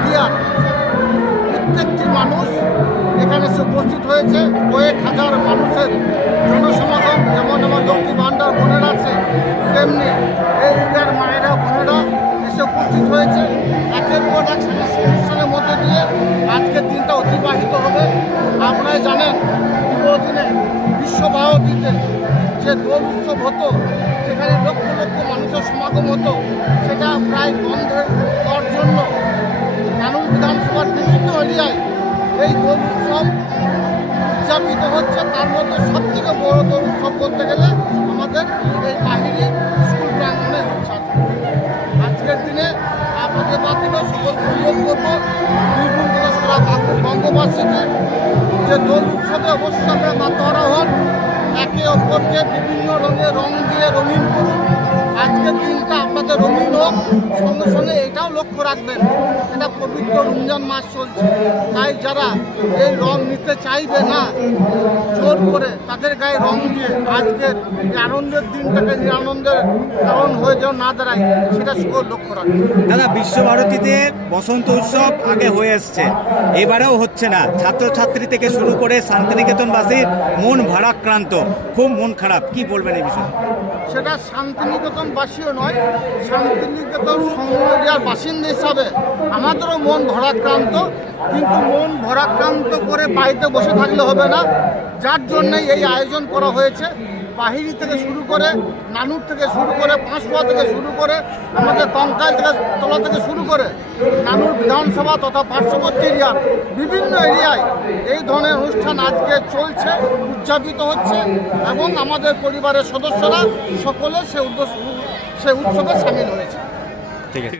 এরিয়ার প্রত্যেকটি মানুষ এখানে এসে উপস্থিত হয়েছে। কয়েক হাজার মানুষের জনসমাগম, যেমন আমার লক্ষ্মী ভাণ্ডার বোনেরা আছে, তেমনি এই এরিয়ার মায়েরা বোনেরা এসে উপস্থিত হয়েছে। একের পর এক সাংস্কৃতিক অনুষ্ঠানের মধ্যে দিয়ে আজকের দিনটা অতিবাহিত হবে। আপনারা জানেন পূর্বদিনে বিশ্বভারতীতে যে দোল উৎসব হতো, সেখানে লক্ষ লক্ষ মানুষের সমাগম হতো, সেটা প্রায় বন্ধ হওয়ার জন্য নানুর বিধানসভার বিভিন্ন এরিয়ায় এই দোল উৎসব উদযাপিত হচ্ছে। তার মধ্যে সবথেকে বড় দোল উৎসব বলতে গেলে আমাদের এই বাহিনী স্কুল প্রাঙ্গণে হচ্ছে। আজকের দিনে আপনাদের মাধ্যমে সকলকে অনুরোধ করবো, বীরভূম থেকে সারা বঙ্গবাসীকে যে দোল উৎসবে অবশ্যই আপনারা মাতোয়ারা হন, একে অপরকে বিভিন্ন রঙের রং দিয়ে রঙিন করুন। আজকের দিনটা আপনাদের রঙিন হোক, সঙ্গে সঙ্গে এটাও লক্ষ্য রাখবেন, এটা পবিত্র রমজান মাস চলছে, তাই যারা এই রং নিতে চাইবে না জোর করে, তাদের গায়ে রং দিয়ে আজকের এই আনন্দের দিনটাকে নিরানন্দের কারণ হয়ে যেন না দাঁড়ায়, সেটা সকল লক্ষ্য রাখবেন। দাদা, বিশ্বভারতীতে বসন্ত উৎসব আগে হয়ে এসছে, এবারেও হচ্ছে না। ছাত্রছাত্রী থেকে শুরু করে শান্তিনিকেতনবাসীর মন ভারাক্রান্ত, খুব মন খারাপ, কি বলবেন এই বিষয়ে? সেটা শান্তিনিকেতনবাসীও নয়, শান্তিনিকেতন সংলগ্ন এরিয়ার বাসিন্দা হিসাবে আমাদেরও মন ভরাক্রান্ত। কিন্তু মন ভরাক্রান্ত করে বাড়িতে বসে থাকলে হবে না, যার জন্যই এই আয়োজন করা হয়েছে। বাহিনী থেকে শুরু করে, নানুর থেকে শুরু করে, পাঁশকুড়া থেকে শুরু করে, আমাদের কঙ্কাল থেকে তলা থেকে শুরু করে নানুর বিধানসভা তথা পার্শ্ববর্তী এরিয়ার বিভিন্ন এরিয়ায় এই ধরনের অনুষ্ঠান আজকে চলছে, উদযাপিত হচ্ছে এবং আমাদের পরিবারের সদস্যরা সকলে সে উৎসবে সামিল হয়েছে। ঠিক আছে।